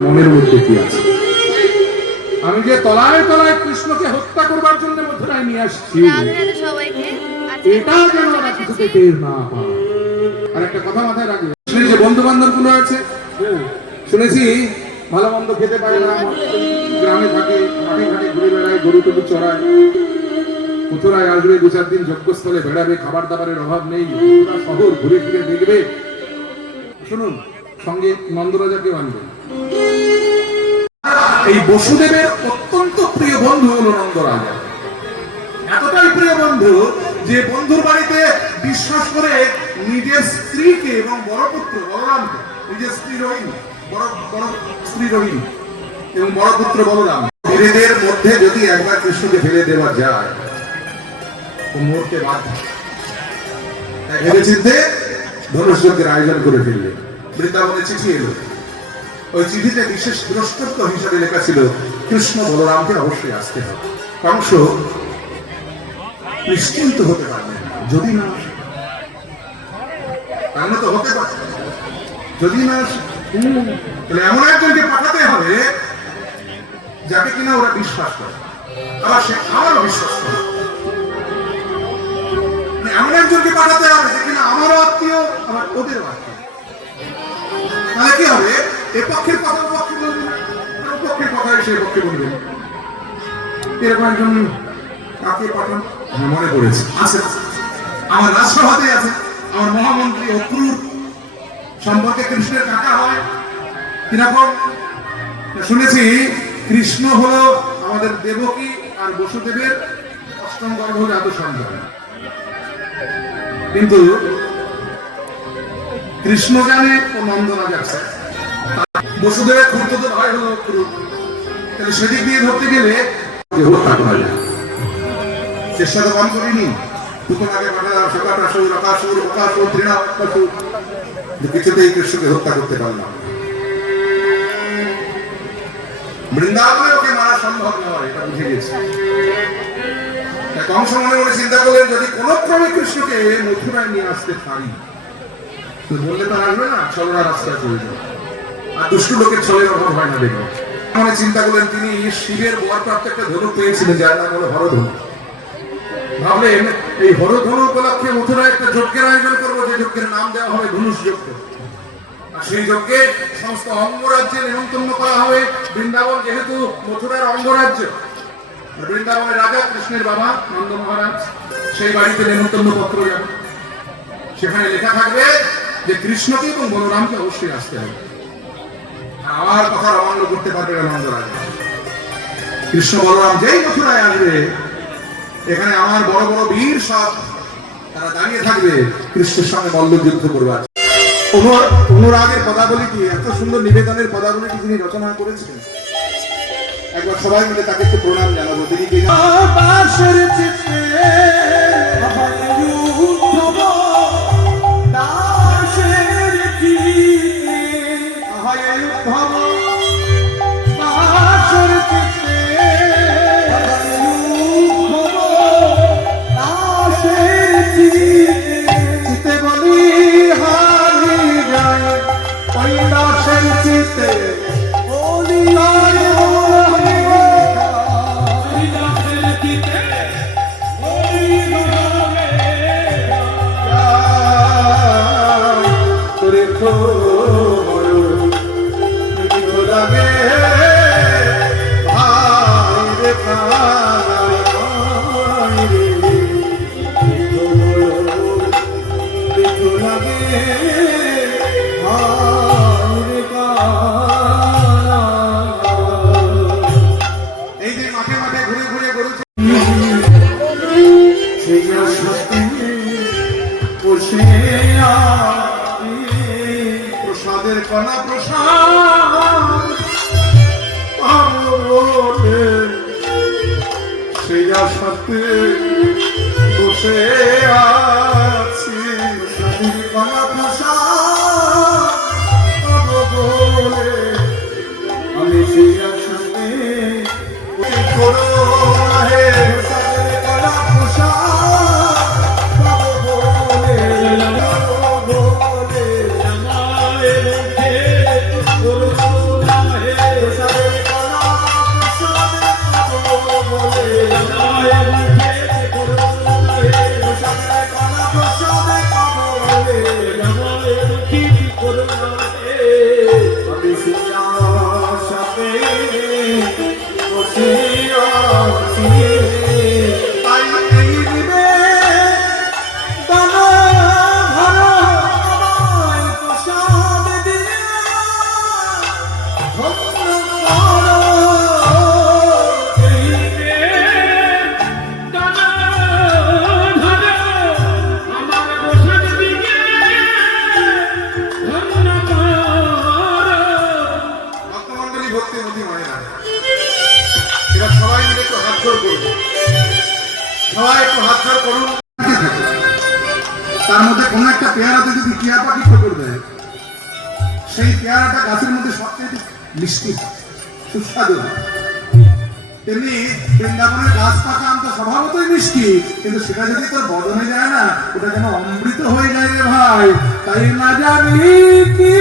মনের মধ্যে কি আছে? আমি যে তলায় তলায় কৃষ্ণকে হত্যা করবার জন্য মথুরায় নিয়ে আসছি, এটা যেন ওরা কিছুতে টের না পায়। আর একটা কথা মাথায় রাখবে, যে বন্ধু বান্ধব গুলো আছে, শুনেছি ভালো মন্দ খেতে পারে না, গ্রামে থাকে, মাঠে ঘাটে ঘুরে বেড়ায়, গরু টরু চড়ায়। মথুরায় আসবে, 2-4 দিন যজ্ঞস্থলে বেড়াবে, খাবার দাবারের অভাব নেই, শহর ঘুরে ফিরে দেখবে। শুনুন, সঙ্গে নন্দরাজাকে আনবে। এই বসুদেবের অত্যন্ত প্রিয় বন্ধু হলো নন্দরাজা। এতটাই প্রিয় বন্ধু যে বন্ধুর বাড়িতে বিশ্বাস করে নিজের স্ত্রীকে এবং বড় পুত্র বলরামকে, নিজের স্ত্রী রোহিণী, বড় স্ত্রী রোহিণী এবং বড় পুত্র বলরাম, এদের মধ্যে যদি একবার কৃষ্ণকে ফেলে দেওয়া যায় তো মরতে বাধ্য। ভেবে চিন্তে ধনুষযজ্ঞের আয়োজন করে ফেললে। বৃন্দাবনে চিঠি এলো, ওই চিঠিতে বিশেষ দ্রষ্টব্য হিসাবে লেখা ছিল কৃষ্ণ বলরামকে অবশ্যই আসতে হবে। কংস নিশ্চিন্ত হতে পারবে না যদি না আসে, তাহলে তো হতে পারে যদি না আসে। তাহলে এমন একজনকে পাঠাতে হবে যাকে কিনা ওরা বিশ্বাস করে, আবার সে আমারও বিশ্বাস করে। এমন একজনকে পাঠাতে হবে যে কিনা আমারও আত্মীয়, আবার ওদেরও আত্মীয়। তাহলে কি হবে? এ পক্ষের কথা পক্ষে বলবে, পক্ষের কথা সে পক্ষে বলবে। এরকম একজন কাকে পাঠান মনে পড়েছে, আছে আমার রাষ্ট্রপতি আছে, আমার মহামন্ত্রী অক্রুর সম্পর্কে কৃষ্ণের কাকা হয়। কিরকম শুনেছি, কৃষ্ণ হলো আমাদের দেবকী আর বসুদেবের অষ্টম গর্ভজাত সন্তান। কিন্তু কৃষ্ণ জানে ও নন্দরাজ আছে, বসুদেবের খুঁড়তো ভাই হলো অক্রুর। তাহলে সেদিক দিয়ে ধরতে গেলে হত্যা করা যায়। চেষ্টা তো কম করিনি, কিছুতেই কৃষ্ণকে হত্যা করতে পারলাম। বৃন্দাবনে ওকে মারা সম্ভব নয়, এটা বুঝে গেছে। কংস মনে মনে চিন্তা করলেন, যদি কোন ক্রমে কৃষ্ণকে মথুরায় নিয়ে আসতে পারি, তো বললে তো আসবে না, ছলনা রাস্তায় চলে যাবে, আর দুষ্টু লোকের ছলের অভাব হয় না। দেখবেন মনে চিন্তা করলেন, তিনি শিবের বরপ্রাপ্ত একটা ধনুক পেয়েছিলেন যার নাম হলো হরধনু। ভাবলেন এই হরধনু উপলক্ষে মথুরায় একটা যজ্ঞের আয়োজন করবো, যে যজ্ঞের নাম দেওয়া হবে ধনুষ যজ্ঞ। আর সেই যজ্ঞে সমস্ত অঙ্গরাজ্যে নিমন্ত্রণ করা হবে। বৃন্দাবন যেহেতু মথুরার অঙ্গরাজ্য, বৃন্দাবনের রাজা কৃষ্ণের বাবা নন্দ মহারাজ, সেই বাড়িতে নিমন্ত্রণ পত্র যাবে। সেখানে লেখা থাকবে যে কৃষ্ণকে এবং বলরামকে অবশ্যই আসতে হবে। আমার কথা অমান্য করতে পারবে না নন্দরাজা। কৃষ্ণ বলরাম যেই মথুরায় আসবে, এখানে আমার বড় বড় বীর সব তারা দাঁড়িয়ে থাকবে, কৃষ্ণের সঙ্গে মল্লযুদ্ধ করবে। অনুরাগের পদাবলীটি, এত সুন্দর নিবেদনের পদাবলীটি তিনি রচনা করেছিলেন। একবার সবাই মিলে তাকে একটু প্রণাম জানাবো। তিনি কি ভক্তমণ্ডলী ভক্তিমতী মায়েরা, এবার সবাই মিলে একটু হাত জোড় করবো। সবাই একটু হাত জোড় করুন। তার মধ্যে কোনো একটা পেয়ারাতে যদি টিয়া পাখি ঠোকর দেয়, সেই পেয়ারাটা গাছের মধ্যে সবচেয়ে মিষ্টি হয়, সুস্বাদু হয়। তেমনি বৃন্দাবনের গাছ পাকা আম তো স্বভাবতই মিষ্টি, কিন্তু সেটা যদি তোর বদনে যায় না, ওটা যেন অমৃত হয়ে যায় রে ভাই। তাই না জানি কি